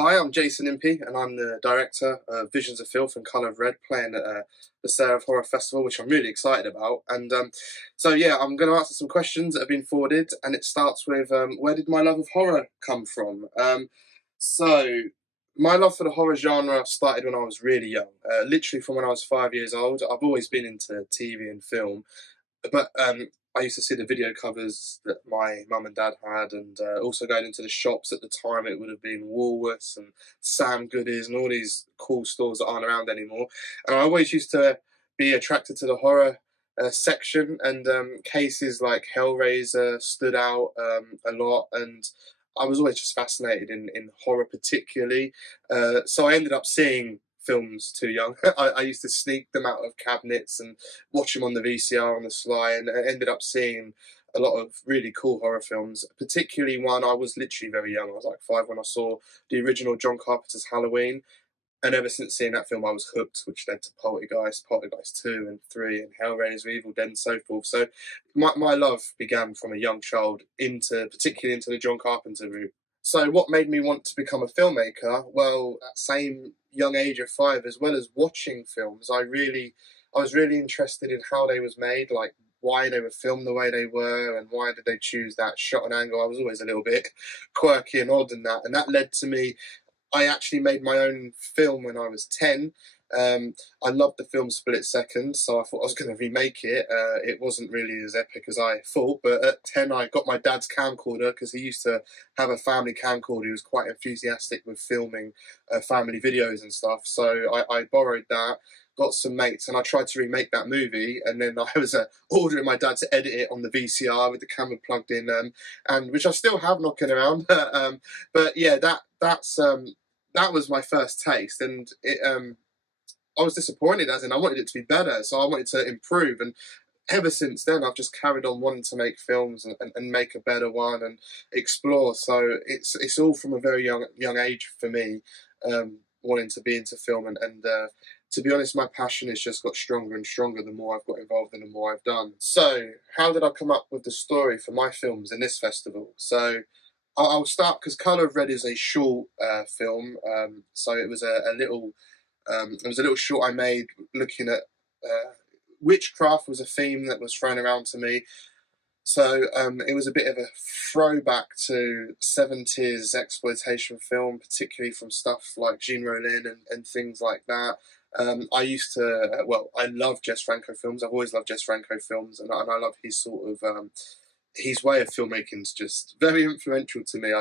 Hi, I'm Jason Impey, and I'm the director of Visions of Filth and Colour of Red, playing at the Sarah Horror Festival, which I'm really excited about. And so, yeah, I'm going to answer some questions that have been forwarded, and it starts with where did my love of horror come from? So, my love for the horror genre started when I was really young, literally from when I was 5 years old. I've always been into TV and film, but I used to see the video covers that my mum and dad had, and also going into the shops at the time. It would have been Woolworths and Sam Goodies and all these cool stores that aren't around anymore. And I always used to be attracted to the horror section, and cases like Hellraiser stood out a lot. And I was always just fascinated in horror, particularly. So I ended up seeing films too young. I used to sneak them out of cabinets and watch them on the VCR on the sly, and I ended up seeing a lot of really cool horror films, particularly one. I was literally very young. I was like 5 when I saw the original John Carpenter's Halloween. And ever since seeing that film, I was hooked, which led to Poltergeist 2 and 3, and Hellraiser, Evil Dead, and so forth. So my love began from a young child, particularly into the John Carpenter route. So what made me want to become a filmmaker? Well, at same young age of 5, as well as watching films, I was really interested in how they was made, like why they were filmed the way they were, and why did they choose that shot and angle. I was always a little bit quirky and odd in that, and that led to me. I actually made my own film when I was 10. I loved the film Split Second, so I thought I was going to remake it. It wasn't really as epic as I thought, but at 10 I got my dad's camcorder because he used to have a family camcorder. He was quite enthusiastic with filming family videos and stuff, so I borrowed that, got some mates, and I tried to remake that movie, and then I was ordering my dad to edit it on the VCR with the camera plugged in, and which I still have knocking around. But yeah, that was my first taste, and I was disappointed, as in I wanted it to be better, so I wanted to improve. And ever since then, I've just carried on wanting to make films and make a better one and explore. So it's all from a very young age for me, wanting to be into film. And to be honest, my passion has just got stronger and stronger the more I've got involved and the more I've done. So how did I come up with the story for my films in this festival? So I'll start because Colour of Red is a short film. So it was a little. It was a little short I made looking at witchcraft was a theme that was thrown around to me. So it was a bit of a throwback to 70s exploitation film, particularly from stuff like Jean Rollin and things like that. I used to, I love Jess Franco films. I've always loved Jess Franco films, and I love his sort of his way of filmmaking is just very influential to me.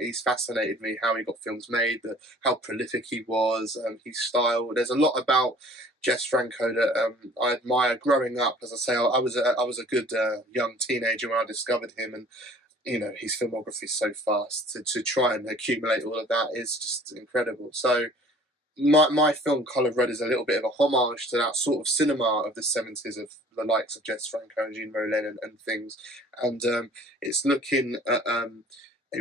He's fascinated me how he got films made, how prolific he was, his style. There's a lot about Jess Franco that I admire growing up. As I say, I was a good young teenager when I discovered him, and you know his filmography is so fast. To try and accumulate all of that is just incredible. So my film Colour of Red is a little bit of a homage to that sort of cinema of the 70s of the likes of Jess Franco and Jean Rollin and things. And it's looking at a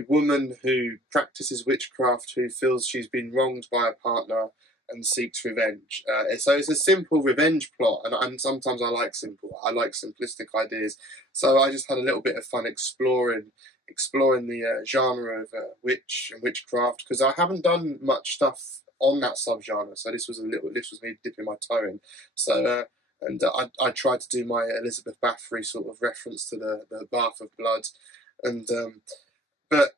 woman who practices witchcraft, who feels she's been wronged by a partner and seeks revenge. So it's a simple revenge plot, and sometimes I like simplistic ideas. So I just had a little bit of fun exploring the genre of witch and witchcraft, because I haven't done much stuff on that subgenre. So this was me dipping my toe in. So I tried to do my Elizabeth Bathory sort of reference to the bath of blood, and but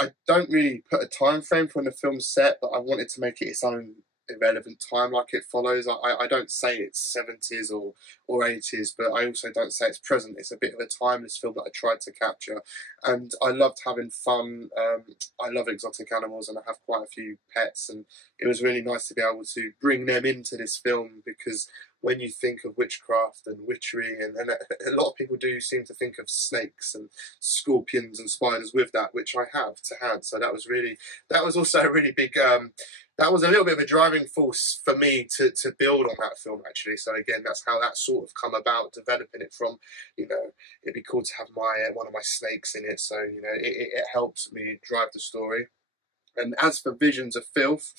I don't really put a time frame for when the film's set, but I wanted to make it its own irrelevant time like it follows. I don't say it's 70s or 80s, but I also don't say it's present. It's a bit of a timeless film that I tried to capture, and I loved having fun. I love exotic animals, and I have quite a few pets, and it was really nice to be able to bring them into this film, because when you think of witchcraft and witchery, and a lot of people do seem to think of snakes and scorpions and spiders with that, which I have to hand. So that was also a really big, that was a little bit of a driving force for me to build on that film, actually. So again, that's how that sort of come about, developing it from, you know, it'd be cool to have one of my snakes in it. So, you know, it helps me drive the story. And as for Visions of Filth,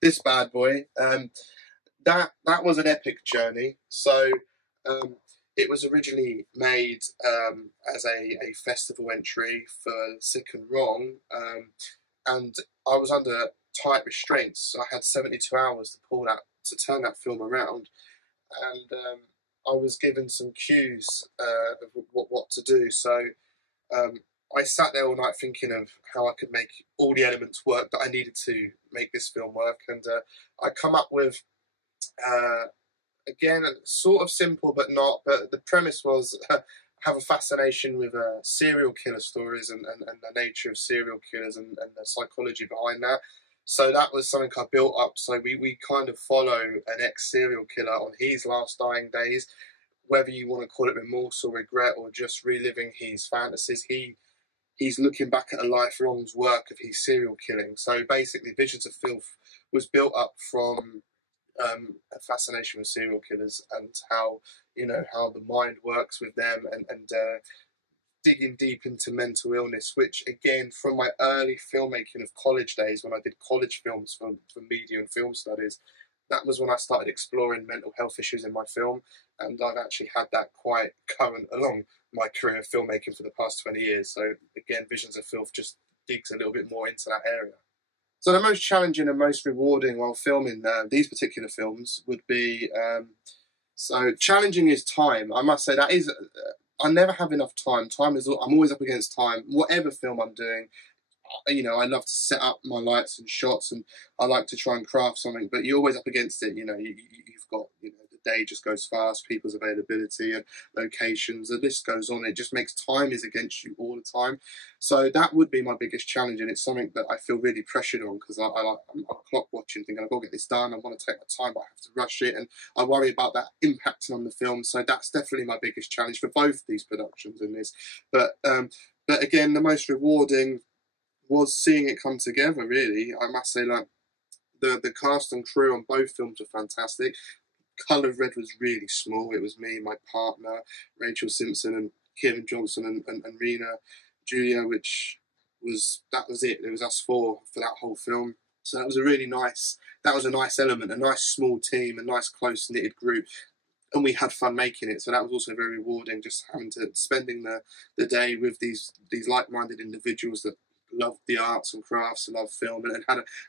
this bad boy, that was an epic journey. So it was originally made as a festival entry for Sick and Wrong, and I was under tight restraints. I had 72 hours to turn that film around, and I was given some cues of what to do. So I sat there all night thinking of how I could make all the elements work that I needed to make this film work, and I come up with again sort of simple but not. But the premise was have a fascination with serial killer stories and the nature of serial killers and the psychology behind that. So that was something I built up. So we kind of follow an ex-serial killer on his last dying days, whether you want to call it remorse or regret or just reliving his fantasies. He's looking back at a lifelong's work of his serial killing. So basically, Visions of Filth was built up from a fascination with serial killers and how how the mind works with them, and digging deep into mental illness, which again, from my early filmmaking of college days, when I did college films for media and film studies, that was when I started exploring mental health issues in my film, and I've actually had that quite current along my career of filmmaking for the past 20 years. So again, Visions of Filth just digs a little bit more into that area. So the most challenging and most rewarding while filming these particular films would be, so challenging is time. I must say that is, I never have enough time. I'm always up against time. Whatever film I'm doing, I love to set up my lights and shots, and I like to try and craft something, but you're always up against it. You've got, the day just goes fast, people's availability and locations, the list goes on. It just makes time is against you all the time. So that would be my biggest challenge, and it's something that I feel really pressured on, because I'm clock watching, thinking I've got to get this done, I want to take my time, but I have to rush it, and I worry about that impacting on the film. So that's definitely my biggest challenge for both these productions in this. But again, the most rewarding was seeing it come together, really. I must say, like, the cast and crew on both films were fantastic. Colour of Red was really small. It was me, my partner, Rachel Simpson, and Kieran Johnson, and Rena Julia, that was it. It was us four for that whole film. So that was a nice element, a nice small team, a nice close-knitted group. And we had fun making it, so that was also very rewarding, just spending the day with these like-minded individuals that loved the arts and crafts and loved film,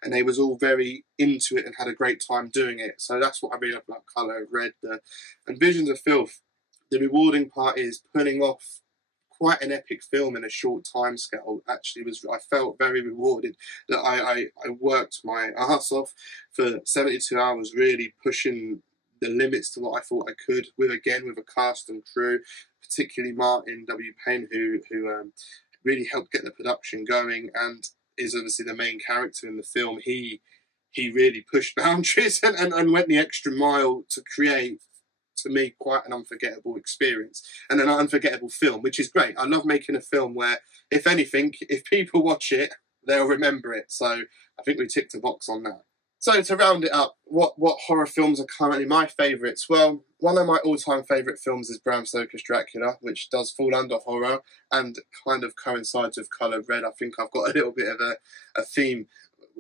and they was all very into it and had a great time doing it. So that's what I really love about Colour of Red. And Visions of Filth, the rewarding part is pulling off quite an epic film in a short time scale. Actually, I felt very rewarded that I worked my ass off for 72 hours, really pushing the limits to what I thought I could, with a cast and crew, particularly Martin W. Payne, who really helped get the production going and is obviously the main character in the film. He really pushed boundaries and went the extra mile to create, to me, quite an unforgettable experience and an unforgettable film, which is great. I love making a film where, if anything, if people watch it, they'll remember it. So I think we ticked a box on that. So to round it up, what horror films are currently my favourites? Well, one of my all-time favourite films is Bram Stoker's Dracula, which does fall under horror and kind of coincides with Colour of Red. I think I've got a little bit of a theme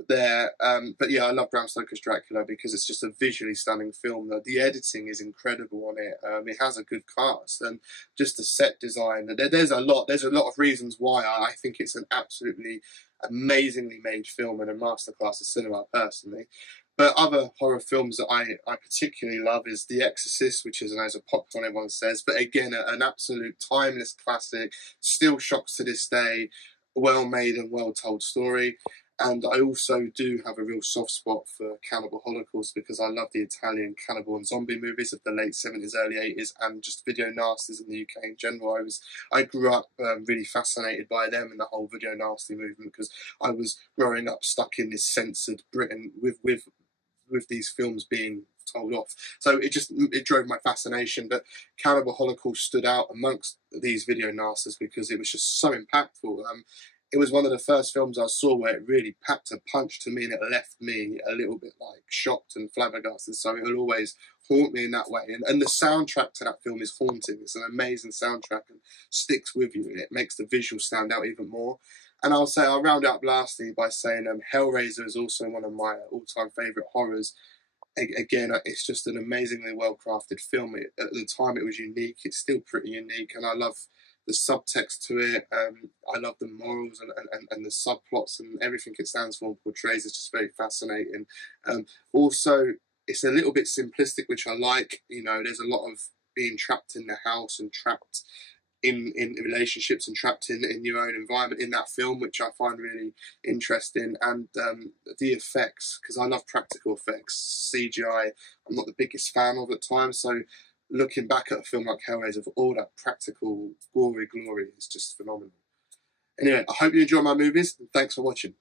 there. But yeah, I love Bram Stoker's Dracula because it's just a visually stunning film. The editing is incredible on it. It has a good cast, and just the set design. There's a lot of reasons why I think it's an absolutely amazingly made film and a masterclass of cinema, personally. But other horror films that I particularly love is The Exorcist, which is as a popcorn, everyone says, but again, an absolute timeless classic, still shocks to this day, well made and well told story. And I also do have a real soft spot for Cannibal Holocaust, because I love the Italian cannibal and zombie movies of the late 70s, early 80s, and just video nasties in the UK in general. I grew up really fascinated by them and the whole video nasty movement, because I was growing up stuck in this censored Britain with these films being told off. So it drove my fascination. But Cannibal Holocaust stood out amongst these video nasties because it was just so impactful. It was one of the first films I saw where it really packed a punch to me, and it left me a little bit like shocked and flabbergasted. So it will always haunt me in that way. And the soundtrack to that film is haunting. It's an amazing soundtrack and sticks with you. It makes the visual stand out even more. And I'll round up lastly by saying Hellraiser is also one of my all-time favourite horrors. Again, it's just an amazingly well-crafted film. At the time, it was unique. It's still pretty unique, and I love the subtext to it. I love the morals and the subplots and everything it stands for and portrays. It's just very fascinating. Also, it's a little bit simplistic, which I like. You know, there's a lot of being trapped in the house and trapped in relationships and trapped in your own environment in that film, which I find really interesting. And the effects, because I love practical effects. CGI, I'm not the biggest fan of at times, so looking back at a film like Hellraiser, for all that practical glory is just phenomenal. Anyway, I hope you enjoy my movies, and thanks for watching.